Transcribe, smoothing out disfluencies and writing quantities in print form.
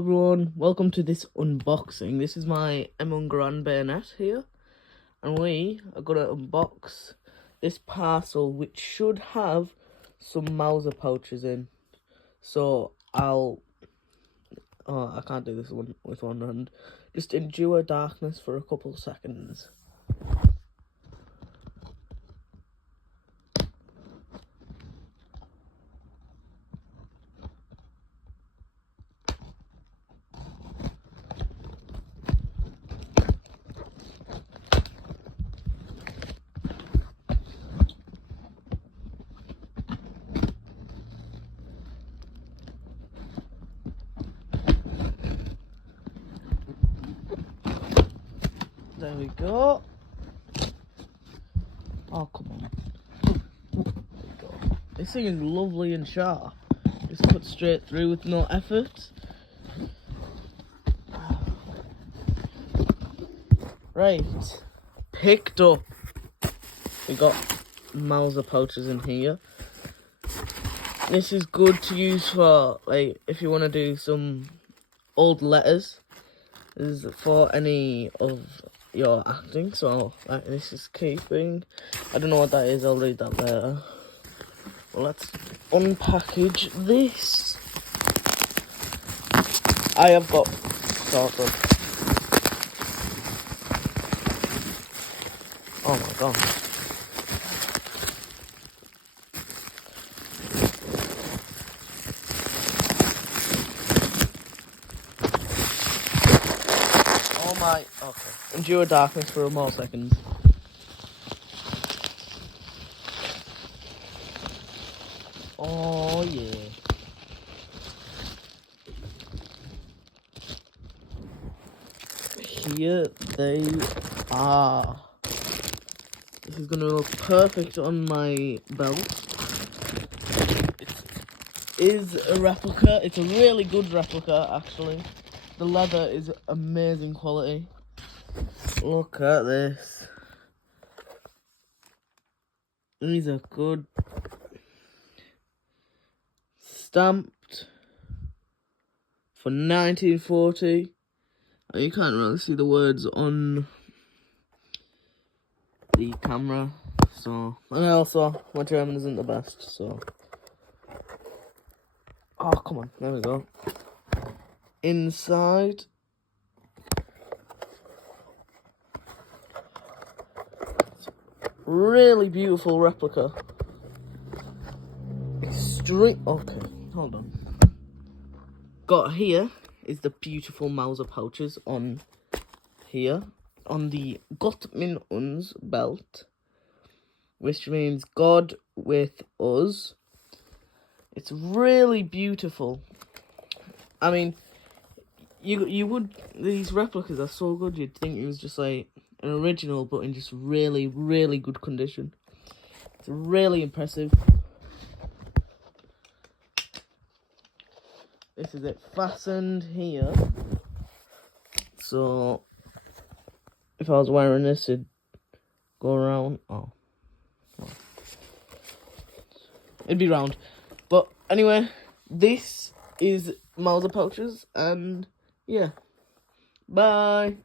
everyone, welcome to this unboxing. This is my M1 bayonet here, and we are going to unbox this parcel which should have some Mauser pouches in. So I can't do this one with one hand. Just endure darkness for a couple seconds. There we go. Oh, come on. There we go. This thing is lovely and sharp. Just cut straight through with no effort. Right. Picked up. We got Mauser pouches in here. This is good to use for, like, if you want to do some old letters. This is for any of your acting, so like, this is keeping. I don't know what that is, I'll read that later. Well, let's unpackage this. I have got sorted. Oh my god. Oh my, okay. Endure darkness for more seconds. Oh yeah. Here they are. This is gonna look perfect on my belt. It is a replica. It's a really good replica, actually. The leather is amazing quality. Look at this. These are good. Stamped for 1940. You can't really see the words on the camera, so, and also my German isn't the best, so. Oh, come on, there we go. Inside, really beautiful replica. Extreme. Okay, hold on. Got here is the beautiful Mauser pouches on here, on the Gott mit uns belt, which means God with us. It's really beautiful. I mean, you would, these replicas are so good, you'd think it was just like an original, but in just really, really good condition. It's really impressive. This is it fastened here. So if I was wearing this, it'd go around. Oh, well, it'd be round. But anyway, this is Mauser pouches, and yeah, bye.